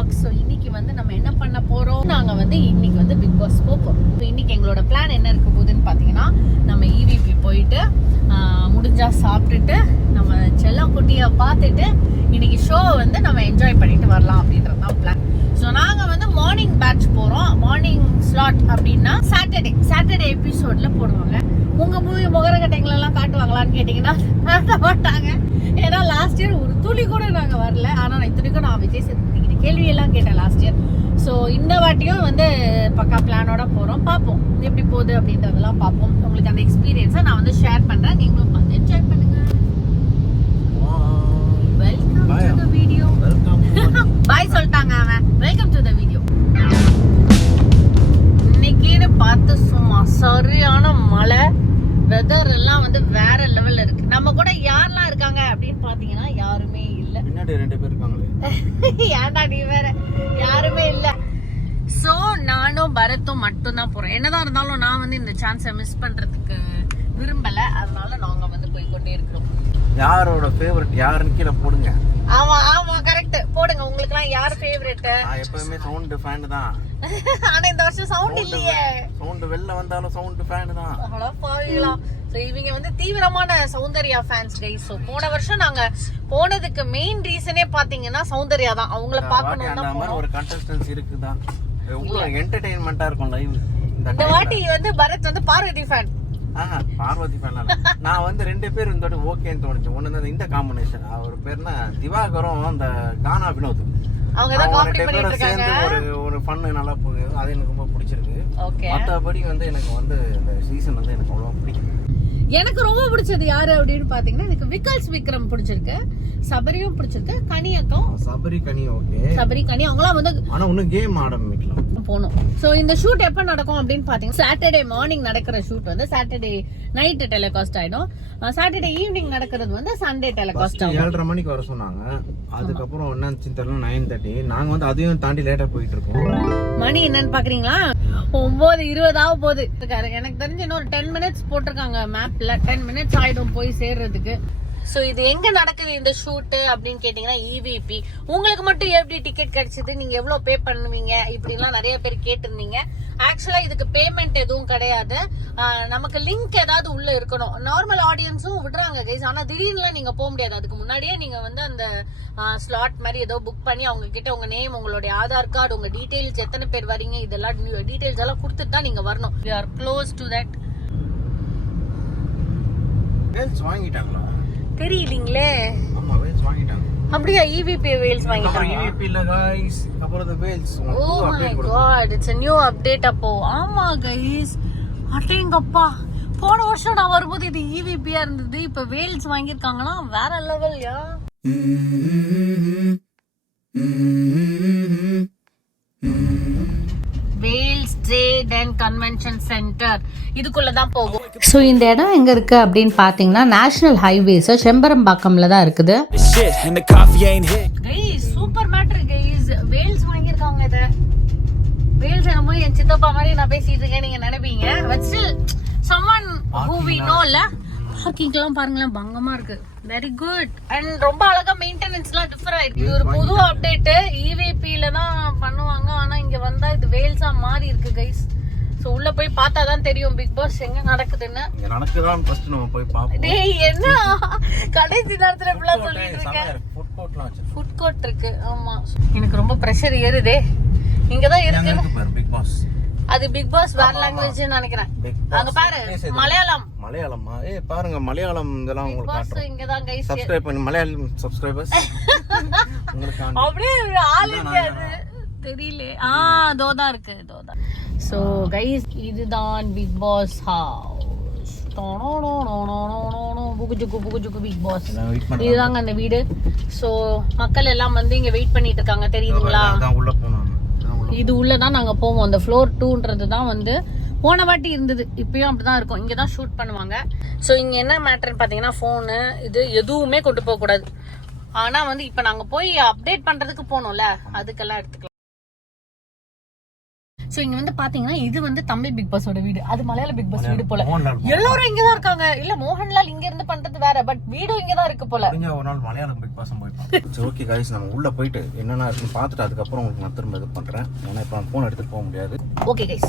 vlog. So இன்னைக்கு வந்து நம்ம என்ன பண்ண போறோம், நாங்க வந்து இன்னைக்கு வந்து பிக் பாஸ் போறோம். So இன்னைக்கு எங்களோட பிளான் என்ன இருக்க போகுதுன்னு பாத்தீங்கன்னா, நம்ம EVP போயிட்டு முடிஞ்சா சாப்பிட்டுட்டு நம்ம செல்லம் குட்டியை பார்த்துட்டு இன்னைக்கு ஷோ வந்து நம்ம என்ஜாய் பண்ணிட்டு வரலாம் அப்படின்றது தான் பிளான். ஸோ நாங்கள் வந்து மார்னிங் பேட்ச் போகிறோம். மார்னிங் ஸ்லாட் அப்படின்னா சாட்டர்டே எபிசோட்ல போடுவாங்க. உங்கள் மூவி முகரக்கட்டைங்களெல்லாம் காட்டுவாங்களான்னு கேட்டிங்கன்னா காட்ட மாட்டாங்க. ஏன்னா லாஸ்ட் இயர் ஒரு துளி கூட நாங்கள் வரல. ஆனால் நான் இத்தனைக்கும் நான் விஜய் சேதுபதிக்கிட்ட கேள்வியெல்லாம் கேட்டேன் லாஸ்ட் இயர். ஸோ இந்த வாட்டியும் வந்து பக்கா பிளானோட போகிறோம். பார்ப்போம் எப்படி போகுது அப்படின்றதெல்லாம் பார்ப்போம். உங்களுக்கு அந்த எக்ஸ்பீரியன்ஸை நான் வந்து ஷேர் பண்ணுறேன். நீங்களும் பார்த்து என்ஜாய் பண்ணுங்க. Welcome to the video. Bye சொல்லிட்டாங்க அவன். Welcome to the video. இன்னைக்குன்னு பார்த்து சும்மா சரியான மழை. வெதர் எல்லாம் வந்து வேற லெவல்ல இருக்கு. நம்ம கூட யாரெல்லாம் இருக்காங்க அப்படின்னு பாத்தீங்கன்னா யாருமே இல்ல. பின்னாடி 2 பேர் இருக்காங்களே. ஏன்டா நீ வேற? யாருமே இல்ல. சோ நானும் பரத்தும் மட்டும் தான் போறோம். என்னதான் இருந்தாலும் நான் வந்து இந்த சான்ஸை மிஸ் பண்றதுக்கு விரும்பல. அதனால நாங்க வந்து போய் கொண்டே இருக்கிறோம். யாரோட ஃபேவரட் யாருன்னு கீழே போடுங்க. ஆமா ஆமா கரெக்ட். போடுங்க. உங்களுக்கு எல்லாம் யார் ஃபேவரட்? நான் எப்பவுமே சவுண்ட் ஃபேன் தான். ஆனா இந்த வருஷம் சவுண்ட் இல்லையே. சவுண்ட் வெளில வந்தாலும் சவுண்ட் ஃபேன் தான். அட பாவிங்களா. சோ இவங்க வந்து தீவிரமான சௌந்தர்யா ஃபேன்ஸ் கைஸ். சோ போன வருஷம் நாங்க போனதுக்கு மெயின் ரீசனே பாத்தீங்கன்னா சௌந்தர்யா தான். அவங்கள பார்க்கணும் தான் போனோம். ஒரு கண்டஸ்டன்ஸ் இருக்குதா. எவ்வளவு என்டர்டெயின்மெண்டா இருக்கும் லைவ். இந்த வாட்டி வந்து பரத் வந்து பார்வதி ஃபேன். பார்வதி ஃபேன். நான் வந்து 2 பேர் இருந்தோட ஓகேன்னு தோணுச்சு. ஒண்ணு வந்து இந்த காம்பினேஷன். அவர் பேர்னா திவாகரும் அந்த கானா வினோத். அவங்க தான் காமெடி பண்ணிட்டு இருக்காங்க. ஒரு ஃபன் நல்லா போகுது. அது எனக்கு ரொம்ப பிடிச்சிருக்கு. மத்தபடி வந்து எனக்கு வந்து இந்த சீசன் வந்து எனக்கு அவ்வளவு பிடிக்கும். எனக்கு ரொம்ப பிடிச்சது யாரு அப்படின்னு பாத்தீங்கன்னா எனக்கு விக்கல்ஸ் விக்ரம் பிடிச்சிருக்கு. சபரியும் பிடிச்சிருக்கு. கனியக்கும் சபரி கனி ஓகே. சபரி கனி அவங்களாம் வந்து ஆனா இன்னும் கேம் ஆரம்பிக்கலாம் போனோம். சோ இந்த ஷூட் எப்ப நடக்கும் அப்படின்னு பாத்தீங்கன்னா சாட்டர்டே மார்னிங் நடக்கிற ஷூட் வந்து சாட்டர்டே நைட் டெலிகாஸ்ட் ஆயிடும். சாட்டர்டே ஈவினிங் நடக்கிறது வந்து சண்டே டெலிகாஸ்ட் ஆகும். 7:30 மணிக்கு வர சொன்னாங்க. அதுக்கப்புறம் என்னன்னு தெரியல 9:30. நாங்க வந்து அதையும் தாண்டி லேட்டா போயிட்டு இருக்கோம். மணி என்னன்னு பாக்குறீங்களா? 9:20 ஆக போகுது. எனக்கு தெரிஞ்சு இன்னொரு 10 மினிட்ஸ் போட்டிருக்காங்க மேப்ல. 10 மினிட்ஸ் ஆயிடும் போய் சேர்றதுக்கு. சோ இது எங்க நடக்குது இந்த ஷூட் அப்படின்னு கேட்டீங்கன்னா EVP. உங்களுக்கு மட்டும் எப்படி டிக்கெட் கிடைச்சது, நீங்க எவ்வளவு பே பண்ணுவீங்க இப்படி எல்லாம் நிறைய பேர் கேட்டிருந்தீங்க. ஆக்சுவலா இதுக்கு பேமெண்ட் எதுவும் கிடையாது. நமக்கு லிங்க் ஏதாவது உள்ள இருக்கணும். நார்மல் ஆடியன்ஸும் விடுறாங்க கைஸ். ஆனா திடீர்னு நீங்க போக முடியாது. அதுக்கு முன்னாடியே நீங்க வந்து அந்த ஸ்லாட் மாதிரி ஏதோ புக் பண்ணி அவங்க கிட்ட உங்க நேம், உங்களுடைய ஆதார் கார்டு, உங்க டீடைல்ஸ், எத்தனை பேர் வரீங்க, இதெல்லாம் டீடைல்ஸ் எல்லாம் கொடுத்துட்டு தான் நீங்க வரணும். We are close to that. Vels வாங்கிட்டாங்களா தெரியலீங்களே. ஆமா வேல்ஸ் வாங்கிட்டாங்க. அப்படியே EVP வேல்ஸ் வாங்கிட்டாங்க. EVP இல்ல गाइस. அப்புறம் the Vels Oh my god, it's a new update அப்போ. ஆமா गाइस. அடேங்கப்பா. போன வருஷம் நான் வரும்போது இது EVP-ஆ இருந்தது. இப்ப வேல்ஸ் வாங்கிருக்காங்கன்னா வேற லெவல்யா. Vels trade and convention centre இதுக்குள்ள தான் போகும். ஸோ இந்த இடம் எங்க இருக்கு அப்படின்னு பாத்தீங்கன்னா நேஷனல் ஹைவேஸ் செம்பரம்பாக்கம்ல தான் இருக்குது. Guys super matter guys. Vels வாங்கியிருக்காங்க. இத வேல்ஸ் என்னமோ என் சித்தப்பா மாதிரி நான் பேசிட்டு இருக்கேன் நீங்க நினைப்பீங்க. But still someone who we know ல. பார்க்கிங்லாம் பாருங்களேன் பங்கமா இருக்கு. Very good. அண்ட் ரொம்ப அழகா மெயின்டெனன்ஸ்லாம் டிஃபரண்ட் ஆயிருக்கு. இது ஒரு புது அப்டேட். EVP-ல தான் பண்ணுவாங்க. ஆனா இங்க வந்தா இது வேல்ஸா மாறி இருக்கு கைஸ். சோ உள்ள போய் பார்த்தா தான் தெரியும் பிக் பாஸ் எங்க நடக்குதுன்னு. இங்க நடக்குதான் ஃபர்ஸ்ட் நம்ம போய் பாப்போம். டேய் என்ன கடைசி நேரத்துல இப்படி சொல்லிட்டு இருக்க? ஃபுட் கோர்ட்லாம் வச்சிருக்காங்க. ஃபுட் கோர்ட் இருக்கு. ஆமா எனக்கு ரொம்ப பிரஷர் ஏறுதே. இங்க தான் இருக்கு பிக் பாஸ். அது பிக் பாஸ் வேற லாங்குவேஜ் நினைக்கிறேன். அங்க பாரு மலையாளம். மலையாளமா? பாருங்க மலையாளம் இதெல்லாம் உங்களுக்கு காட்டுறேன். இங்க தான் गाइस சப்ஸ்கிரைப் பண்ணி மலையாளம் சப்ஸ்கிரைபர்ஸ் உங்களுக்கு அப்படியே ஆல் இந்தியா தெரியல. தோதான் இருக்கு தோதான். சோ गाइस இதுதான் பிக் பாஸ் ஹவுஸ். புகுஜுகு பிக் பாஸ். இதுதாங்க அந்த வீடு. சோ மக்கள் எல்லாம் வந்து இங்க வெயிட் பண்ணிட்டு இருக்காங்க தெரியுதுங்களா? உள்ள போறோம். இது உள்ளதான் நாங்க போவோம். அந்த ஃப்ளோர் 2ன்றது தான் வந்து போன வாட்டி இருந்தது. இப்பயும் அப்படிதான் இருக்கும். இங்க தான் ஷூட் பண்ணுவாங்க. சோ இங்க என்ன மேட்டர்னு பாத்தீங்கன்னா போனு இது எதுவுமே கொண்டு போக கூடாது. ஆனா வந்து இப்ப நாங்க போய் அப்டேட் பண்றதுக்கு போனோம்ல அதுக்கெல்லாம் எடுத்துக்கலாம். சோ இங்க வந்து பாத்தீங்கன்னா இது வந்து தமிழ் பிக் பாஸோட வீடு, அது மலையாள பிக் பாஸ் வீடு போல. எல்லாரும் இங்கதான் இருக்காங்க. இல்ல மோகன்லால் இங்க இருந்து பண்றது வேற, பட் வீடும் இங்கதான் இருக்கு போல. ஒரு நாள் மலையாளம் பிக் பாஸ் போய்ப்போம். சரி ஓகே गाइस, நம்ம உள்ள போயிட்டு என்னென்ன இருக்குன்னு பார்த்துட்டு அதுக்கப்புறம் உங்களுக்கு நான் திரும்ப இது பண்றேன். ஏன்னா இப்போ நான் போன் எடுத்துட்டு போக முடியாது. ஓகே गाइस,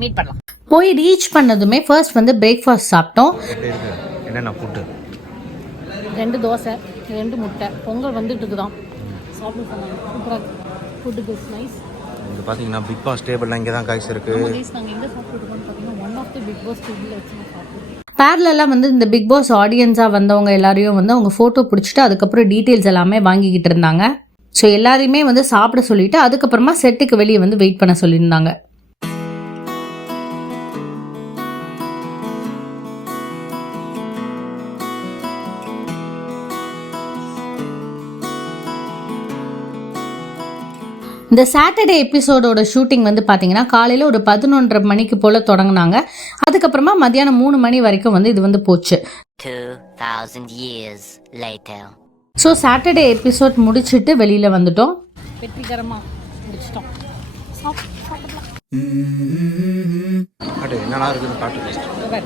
மீட் பண்ணலாம். போய் ரீச் பண்ணதுமே ஃபர்ஸ்ட் வந்து பிரேக்ஃபாஸ்ட் சாப்பிட்டோம். என்னென்ன ஃபுட்டு? 2 தோசை, 2 முட்டை, பொங்கல் வந்துட்டு இருக்குதான். சாப்பிட்டு சொன்னாங்க சூப்பரா ஃபுட் இஸ் நைஸ். இது பாத்தீங்கன்னா பிக் பாஸ் டேபிள்லாம் இங்க தான் गाइस இருக்கு. நாங்க எங்க சாப்பிட்டுருக்கோம்னு பாத்தீங்கன்னா one of the big boss டேபிள்ல வச்சு சாப்பிட்டுருக்கோம். பேரலா வந்து இந்த பிக் பாஸ் ஆடியன்ஸா வந்தவங்க எல்லாரையும் வந்து அவங்க போட்டோ பிடிச்சிட்டு அதுக்கப்புறம் டீடைல்ஸ் எல்லாமே வாங்கிக்கிட்டு இருந்தாங்க. ஸோ எல்லாரையுமே வந்து சாப்பிட சொல்லிட்டு அதுக்கப்புறமா செட்டுக்கு வெளியே வந்து வெயிட் பண்ண சொல்லியிருந்தாங்க. இந்த சாட்டர்டே எபிசோடோட ஷூட்டிங் வந்து பார்த்தீங்கன்னா காலையில் ஒரு 11:30 மணிக்கு போல் தொடங்கினாங்க. அதுக்கப்புறமா மத்தியானம் 3 மணி வரைக்கும் வந்து இது வந்து போச்சு. 2000 years later. So Saturday episode முடிச்சுட்டு வெளியில் வந்துட்டோம். வெற்றிகரமாக முடிச்சிட்டோம். என்னெல்லாம் இருக்குன்னு காட்டு.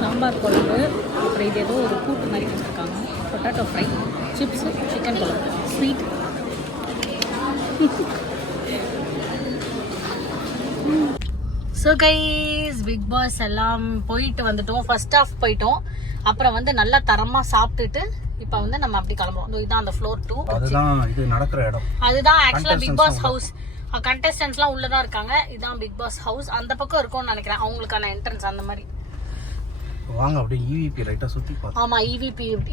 சாம்பார் குழம்பு, அப்புறம் இது ஏதோ ஒரு கூட்டு மாதிரி கொடுத்துருக்காங்க, பொட்டாட்டோ ஃப்ரை, சிப்ஸு, சிக்கன் குழம்பு, sweet. So guys big boss எல்லாம் போயிட்டு வந்துட்டோம். ஃபர்ஸ்ட் ஹாஃப் போயிட்டோம். அப்புறம் வந்து நல்லா தரமாக சாப்பிட்டுட்டு இப்போ வந்து நம்ம அப்படி கிளம்புறோம். இதுதான் அந்த ஃப்ளோர் 2. அதுதான் இது நடக்கிற இடம். அதுதான் ஆக்சுவலாக பிக் பாஸ் ஹவுஸ். கண்டெஸ்டன்ஸ்லாம் உள்ளதான் இருக்காங்க. இதுதான் பிக் பாஸ் ஹவுஸ். அந்த பக்கம் இருக்கும்னு நினைக்கிறேன், அவங்களுக்கான என்ட்ரன்ஸ் அந்த மாதிரி. வாங்க அப்படியே ஈவிபி ரைட்டா சுத்தி பாருங்க. ஆமா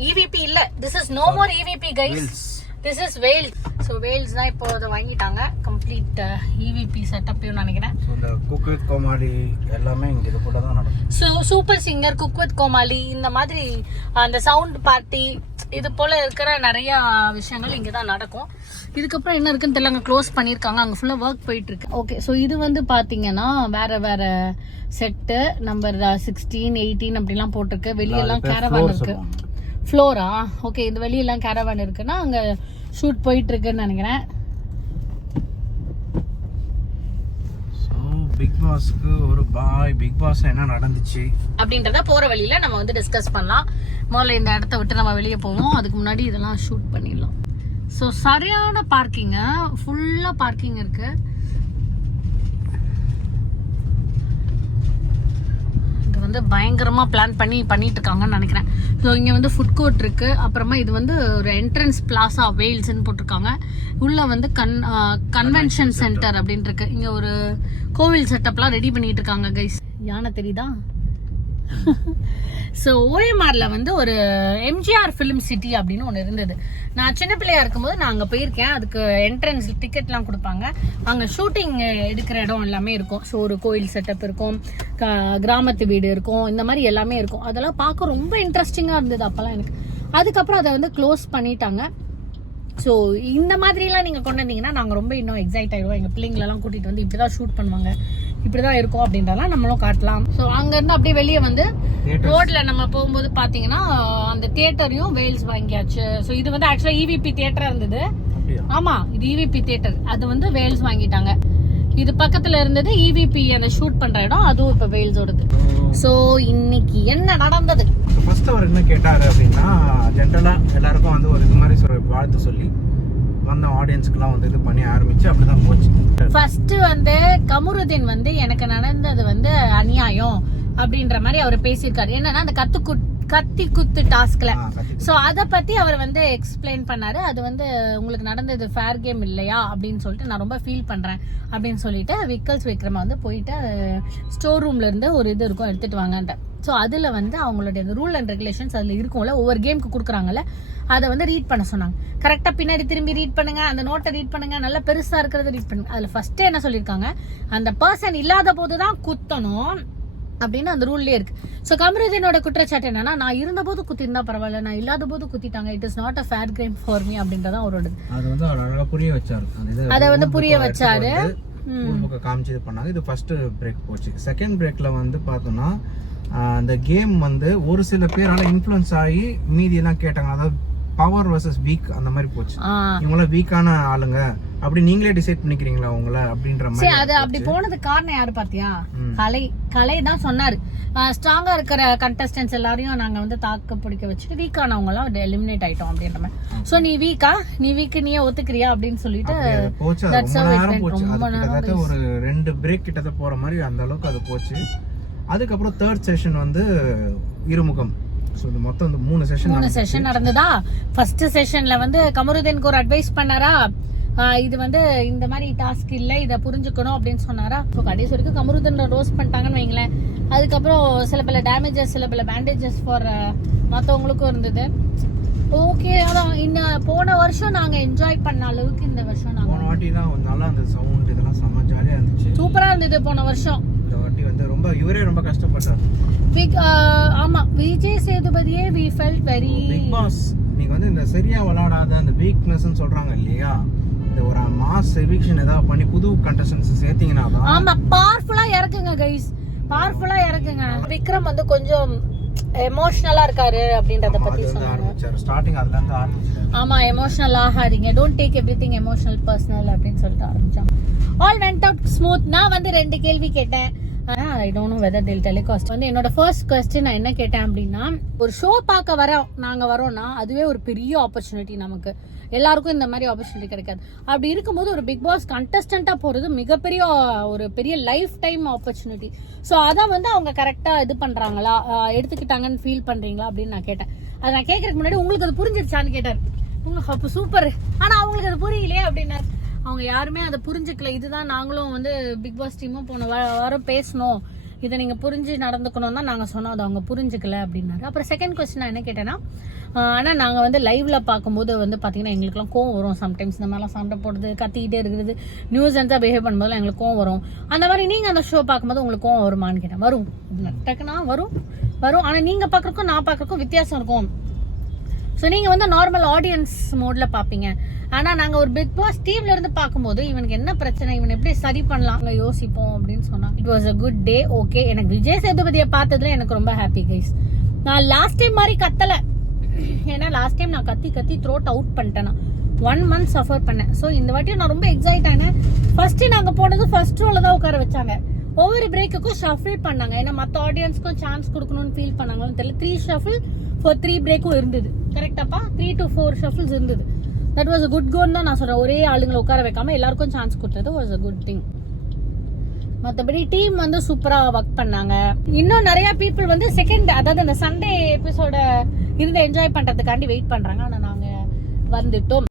ஈவிபி இல்ல, this is no more EVP guys, this is Vels. So Vels தான் இப்போ அதை வாங்கிட்டாங்க. கம்ப்ளீட் ஈவிபி செட்டப்பையும் நினைக்கிறேன். ஸோ இந்த குக் வித் கோமாளி எல்லாமே இங்கே இது கூட தான் நடக்கும். So Super Singer, Cook with Comali, இந்த மாதிரி அந்த சவுண்ட் பார்ட்டி, இது போல இருக்கிற நிறைய விஷயங்கள் இங்கே தான் நடக்கும். இதுக்கப்புறம் என்ன இருக்குன்னு தெரியல, அங்கே க்ளோஸ் பண்ணியிருக்காங்க. அங்கே ஃபுல்லாக ஒர்க் போயிட்டு இருக்கு. ஓகே, ஸோ இது வந்து பார்த்தீங்கன்னா வேற செட்டு நம்பர் 16, 18 அப்படிலாம் போட்டிருக்கு. வெளியெல்லாம் கேரவான் இருக்கு. ஃப்ளோரா? ஓகே, இந்த வெளியெல்லாம் கேரவான் இருக்குன்னா அங்கே ஷூட் போயிட்டு இருக்குன்னு நினைக்கிறேன். பிக் பாஸ்க்கு ஒரு பாய். பிக் பாஸ் என்ன நடந்துச்சு அப்படின்றத போற வழியில நம்ம வந்து டிஸ்கஸ் பண்ணலாம். முதல்ல இந்த இடத்த விட்டு நம்ம வெளியே போவோம். அதுக்கு முன்னாடி இதெல்லாம் ஷூட் பண்ணிடலாம். ஸோ சரியான பார்க்கிங்க, ஃபுல்லா பார்க்கிங் இருக்கு. இங்க வந்து பயங்கரமா பிளான் பண்ணிட்டு இருக்காங்கன்னு நினைக்கிறேன். ஸோ இங்க வந்து ஃபுட் கோர்ட் இருக்கு. அப்புறமா இது வந்து ஒரு என்ட்ரன்ஸ் பிளாசா வேல்ஸ்ன்னு போட்டிருக்காங்க. உள்ள வந்து கன்வென்ஷன் சென்டர் அப்படின்னு இருக்கு. இங்க ஒரு கோவில் செட்டப்லாம் ரெடி பண்ணிட்டு இருக்காங்க கைஸ். யானை தெரியுதா? ஸோ ஓஎம்ஆர்ல வந்து ஒரு எம்ஜிஆர் ஃபிலிம் சிட்டி அப்படின்னு ஒன்று இருந்தது. நான் சின்ன பிள்ளையா இருக்கும்போது நான் அங்கே போயிருக்கேன். அதுக்கு என்ட்ரன்ஸ் டிக்கெட்லாம் கொடுப்பாங்க. அங்கே ஷூட்டிங் எடுக்கிற இடம் எல்லாமே இருக்கும். ஸோ ஒரு கோயில் செட்டப் இருக்கும், கிராமத்து வீடு இருக்கும், இந்த மாதிரி எல்லாமே இருக்கும். அதெல்லாம் பார்க்க ரொம்ப இன்ட்ரெஸ்டிங்காக இருந்தது அப்போல்லாம் எனக்கு. அதுக்கப்புறம் அதை வந்து க்ளோஸ் பண்ணிட்டாங்க. ஸோ இந்த மாதிரிலாம் நீங்கள் கொண்டு வந்தீங்கன்னா நாங்கள் ரொம்ப இன்னும் எக்ஸைட் ஆகிடுவோம். எங்கள் பிள்ளைங்களெல்லாம் கூட்டிகிட்டு வந்து இப்படி தான் ஷூட் பண்ணுவாங்க, இப்படிதான் இருக்கும் அப்படின்றலாம் நம்மளும் காட்டலாம். ஸோ அங்கேருந்து அப்படியே வெளியே வந்து ரோட்ல நம்ம போகும்போது பார்த்தீங்கன்னா அந்த தியேட்டரையும் வேல்ஸ் வாங்கியாச்சு. ஸோ இது வந்து ஆக்சுவலாக ஈவிபி தியேட்டரா இருந்தது. ஆமா, இது ஈவிபி தியேட்டர், அது வந்து வேல்ஸ் வாங்கிட்டாங்க. இது பக்கத்துல இருந்தது ஈவிபி அந்த ஷூட் பண்ற இடம், அதுவும் இப்ப வேல்ஸோடது. ஸோ இன்னைக்கு என்ன நடந்தது? ஃபர்ஸ்ட் அவர் என்ன கேட்டாரு அப்படின்னா, ஜென்ரலா எல்லாருக்கும் வந்து ஒரு இது மாதிரி ஒரு வாழ்த்து சொல்லி வந்த ஆடியன்ஸ்க்குலாம் வந்து இது பண்ணி ஆரம்பிச்சு அப்படிதான் போச்சு. ஃபர்ஸ்ட் வந்து கமருதீன் வந்து எனக்கு நடந்தது வந்து அநியாயம் அப்படின்ற மாதிரி அவர் பேசியிருக்காரு. என்னன்னா அந்த கத்தி குத்து டாஸ்க்ல. சோ அத பத்தி அவர் வந்து எக்ஸ்பிளைன் பண்ணாரு. அது வந்து உங்களுக்கு நடந்தது ஃபேர் கேம் இல்லையா அப்படின்னு சொல்லிட்டு நான் ரொம்ப ஃபீல் பண்றேன் அப்படின்னு சொல்லிட்டு விக்கல்ஸ் விக்ரமா வந்து போயிட்டு ஸ்டோர் ரூம்ல இருந்து ஒரு இது இருக்கும் எடுத்துட்டு வாங்கன்ற. ஸோ அதில் வந்து அவங்களுடைய ரூல் அண்ட் ரெகுலேஷன்ஸ் அதில் இருக்கும்ல, ஒவ்வொரு கேமுக்கு கொடுக்குறாங்கல்ல, அதை வந்து ரீட் பண்ண சொன்னாங்க. கரெக்டாக பின்னாடி திரும்பி ரீட் பண்ணுங்க, அந்த நோட்டை ரீட் பண்ணுங்க, நல்லா பெருசாக இருக்கிறத ரீட் பண்ணுங்க. அதில் ஃபர்ஸ்ட்டே என்ன சொல்லியிருக்காங்க, அந்த பர்சன் இல்லாத போது தான் குத்தணும் அப்படின்னு அந்த ரூல்லே இருக்கு. ஸோ கமருதீனோட குற்றச்சாட்டு என்னன்னா, நான் இருந்த போது குத்திருந்தா பரவாயில்ல, நான் இல்லாத போது குத்திட்டாங்க, it is not a fair game for me அப்படின்றதான் அவரோட. அது வந்து அழகா புரிய வச்சாரு. அதை வந்து புரிய வச்சாரு, காமிச்சு பண்ணாங்க. இது ஃபர்ஸ்ட் பிரேக் போச்சு. செகண்ட் பிரேக்ல வந்து பார்த்தோம்னா அந்த கேம் வந்து ஒரு சில பேரால இன்ஃப்ளூயன்ஸ் ஆகி மீதி எல்லாம் கேட்டாங்க. அதாவது பவர் வர்சஸ் வீக் அந்த மாதிரி போச்சு. இவங்களாம் வீக்கான ஆளுங்க அப்படி நீங்களே டிசைட் பண்ணிக்கிறீங்களா உங்கள அப்படின்ற சரி மாதிரி அது அப்படி போனதுக்கு காரணம் யாரு பாத்தியா? கலை தான் சொன்னாரு. ஸ்ட்ராங்கா இருக்கிற கண்டஸ்டன்ஸ் எல்லாரையும் நாங்க வந்து தாக்க பிடிக்க வச்சுட்டு வீக் ஆனவங்க எல்லாம் எலிமினேட் ஆயிட்டோம் அப்படின்ற மாதிரி. சோ நீ வீக்கு நீயே ஒத்துக்கிறியா அப்படின்னு சொல்லிட்டு போச்சு. that's how it went. ரொம்ப கிட்டத்தட்ட ஒரு 2 பிரேக் கிட்டத்தட்ட போற மாதிரி அந்த அளவுக்கு அது போச்சு. அதுக்கப்புறம் தேர்ட் செஷன் வந்து இருமுகம். ஸோ இது மொத்தம் இந்த 3 செஷன் நடந்ததா. ஃபர்ஸ்ட் செஷன்ல வந்து கமருதீனுக்கு ஒரு அட்வைஸ் பண்ணாரா, இது வந்து இந்த மாதிரி டாஸ்க் இல்ல, இத புரிஞ்சுக்கணும் அப்படின்னு சொன்னாரா. இப்போ கடைசி வரைக்கும் கமருதீன் ரோஸ்ட் பண்ணிட்டாங்கன்னு வைங்களேன். அதுக்கப்புறம் சில பல டேமேஜஸ் சில பல பேண்டேஜஸ் ஃபார் மற்றவங்களுக்கும் இருந்தது. ஓகே, அதான் இந்த போன வருஷம் நாங்க என்ஜாய் பண்ண அளவுக்கு இந்த வருஷம் நாங்க போன வாட்டி தான் நல்லா அந்த சவுண்ட் இதெல்லாம் செம்ம ஜாலியா இருந்துச்சு. சூப்பரா இருந்தது போன வருஷம். இந்த வாட்டி வந்து ரொம்ப இவரே ரொம்ப கஷ்டப்பட்டார். ஆமா, விஜய் சேதுபதியே we felt very Bigg Boss. நீங்க வந்து இந்த சரியா விளையாடாத அந்த வீக்னஸ்னு சொல்றாங்க இல்லையா, இந்த ஒரு மாஸ் எவிக்ஷன் ஏதாவது பண்ணி புது கண்டஸ்டன்ஸ் சேர்த்தீங்கன்னா தான். ஆமா, பவர்ஃபுல்லா இறக்குங்க கைஸ், பவர்ஃபுல்லா இறக்குங்க. விக்ரம் வந்து கொஞ்சம் எமோஷனலா இருக்காரு அப்படின்றத பத்தி சொன்னாங்க. ஸ்டார்டிங் அதுல இருந்து ஆரம்பிச்சாரு. ஆமா, எமோஷனல் ஆகாதீங்க, don't take everything emotional personal அப்படின்னு சொல்லிட்டு ஆரம்பிச்சாங்க. All went out smooth. நான் வந்து 2 கேள்வி கேட்டேன். ஐ டோன்ட் நோ வெதர் தில் டெலிகாஸ்ட். வந்து என்னோட ஃபர்ஸ்ட் क्वेश्चन நான் என்ன கேட்டேன் அப்படின்னா, ஒரு ஷோ பார்க்க நாங்க வரோம்னா அதுவே ஒரு பெரிய ஆப்பர்ச்சுனிட்டி. நமக்கு எல்லாருக்கும் இந்த மாதிரி ஆப்பர்ச்சுனிட்டி கிடைக்காது. அப்படி இருக்கும்போது ஒரு பிக் பாஸ் கண்டஸ்டன்டா போறது மிகப்பெரிய ஒரு பெரிய லைஃப் டைம் ஆப்பர்ச்சுனிட்டி. ஸோ அதை வந்து அவங்க கரெக்டா இது பண்றாங்களா, எடுத்துக்கிட்டாங்கன்னு ஃபீல் பண்றீங்களா அப்படின்னு நான் கேட்டேன். அதை நான் கேட்கறதுக்கு முன்னாடி உங்களுக்கு அது புரிஞ்சிருச்சான்னு கேட்டார். அப்போ சூப்பர், ஆனா அவங்களுக்கு அது புரியலையே அப்படின்னாரு. அவங்க யாருமே அதை புரிஞ்சுக்கல. இதுதான் நாங்களும் வந்து பிக் பாஸ் டீமும் போன வாரம் பேசணும், இதை நீங்க புரிஞ்சு நடந்துக்கணும் தான் நாங்க சொன்னோம், அதை அவங்க புரிஞ்சுக்கல அப்படின்னாரு. அப்புறம் செகண்ட் கொஸ்டின் நான் என்ன கேட்டேன்னா, ஆனா நாங்க வந்து லைவ்ல பார்க்கும்போது வந்து பாத்தீங்கன்னா எங்களுக்குலாம் கோவம் வரும். சம்டைம்ஸ் இந்த மாதிரிலாம் சண்டை போடுறது, கத்திக்கிட்டே இருக்கிறது, நியூஸன்ஸா பிஹேவ் பண்ணும்போது எங்களுக்கு கோவம் வரும். அந்த மாதிரி நீங்க அந்த ஷோ பார்க்கும்போது உங்களுக்கு கோவம் வருமானு கேட்டேன். வரும், டக்குனா வரும். ஆனா நீங்க பாக்குறதுக்கும் நான் பாக்குறதுக்கும் வித்தியாசம் இருக்கும். ஸோ நீங்க வந்து நார்மல் ஆடியன்ஸ் மோட்ல பாப்பீங்க. ஆனா நாங்க ஒரு பிக் பாஸ் டீம்ல இருந்து பார்க்கும்போது இவனுக்கு என்ன பிரச்சனை, இவன் எப்படி சரி பண்ணலாம் யோசிப்போம் அப்படின்னு சொன்னா. It was a good day. Okay, எனக்கு விஜய் சேதுபதியை பார்த்ததுல எனக்கு ரொம்ப ஹாப்பி கைஸ். நான் லாஸ்ட் டைம் மாதிரி கத்தல, ஏன்னா லாஸ்ட் டைம் நான் கத்தி த்ரோட் அவுட் பண்ணிட்டேன். 1 month சஃபர் பண்ணேன். ஸோ இந்த வாட்டியும் நான் ரொம்ப எக்ஸைட் ஆனேன். ஃபர்ஸ்ட் நாங்க போனது ஃபர்ஸ்ட் ரோல தான் உட்கார வச்சாங்க. ஒவ்வொரு பிரேக்குக்கும் ஷஃபிள் பண்ணாங்க, ஏன்னா மற்ற ஆடியன்ஸ்க்கும் சான்ஸ் கொடுக்கணும்னு ஃபீல் பண்ணாங்கன்னு தெரியல. 3 ஷஃபிள் ஃபார் 3 பிரேக்கும் இருந்தது. கரெக்டாப்பா, 3 to 4 ஷஃபிள்ஸ் இருந்தது. That was a good con தான் நான் சொல்றேன். ஒரே ஆளுங்களை உட்கார வைக்காம எல்லாருக்கும் சான்ஸ் கொடுத்தது வாஸ் அ குட் திங். மற்றபடி டீம் வந்து சூப்பரா ஒர்க் பண்ணாங்க. இன்னும் நிறைய பீப்புள் வந்து செகண்ட், அதாவது அந்த சண்டே எபிசோட இருந்து என்ஜாய் பண்றதுக்காண்டி வெயிட் பண்றாங்க. ஆனா நாங்க வந்துட்டோம்.